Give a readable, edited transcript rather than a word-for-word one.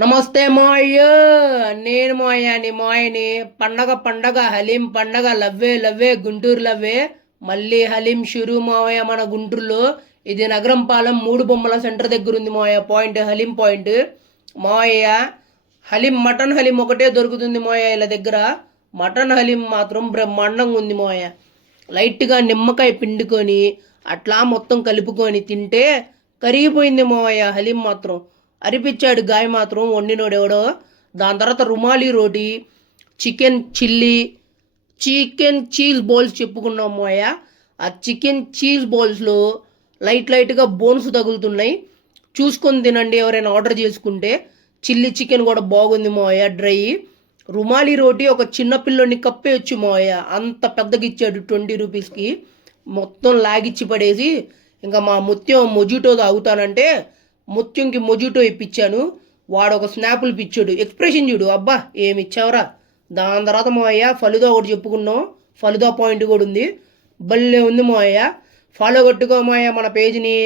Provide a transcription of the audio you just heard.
నమస్తే మాయ, నేను మాయాని మాయని. పండగ పండగ హలీం పండగ, లవ్వే లవ్వే గుంటూరు లవ్వే. మళ్ళీ హలీం షురు మావయ్య మన గుంటూరులో. ఇది నగరం పాలెం మూడు బొమ్మల సెంటర్ దగ్గర ఉంది మావయ్య పాయింట్, హలీం పాయింట్. మావయ్య హలీం మటన్ హలీం ఒకటే దొరుకుతుంది మావయ్య ఇలా దగ్గర. మటన్ హలీం మాత్రం బ్రహ్మాండంగా ఉంది మావయ్య. లైట్గా నిమ్మకాయ పిండుకొని అట్లా మొత్తం కలుపుకొని తింటే కరిగిపోయింది మావయ్య. హలీం మాత్రం అరిపించాడు గాయ మాత్రం వండినోడు ఎవడో. దాని తర్వాత rumali roti, chicken chilli, chicken cheese bowls చెప్పుకున్నాం మాయ. ఆ చికెన్ చీజ్ బౌల్స్లో లైట్గా బోన్స్ తగులుతున్నాయి. చూసుకొని తినండి ఎవరైనా ఆర్డర్ చేసుకుంటే. చిల్లీ చికెన్ కూడా బాగుంది మాయ, డ్రై. రుమాలి రోటీ ఒక చిన్న పిల్లోని కప్పేయచ్చు మాయ, అంత పెద్దగా ఇచ్చాడు 20 రూపీస్కి. మొత్తం లాగిచ్చి పడేసి ఇంకా మా ముత్యం మొజిటో తాగుతానంటే ముత్యంకి మొజిటో ఇప్పించాను. వాడు ఒక స్నాపులు పిచ్చాడు, ఎక్స్ప్రెషన్ చూడు, అబ్బా ఏమి ఇచ్చావురా. దాని తర్వాత మా అయ్య ఫలుదా ఒకటి చెప్పుకున్నాం, ఫలుదా పాయింట్ కూడా ఉంది, భలే ఉంది మా అయ్య. ఫాలో కొట్టుకో మా అయ్య మన పేజ్ని.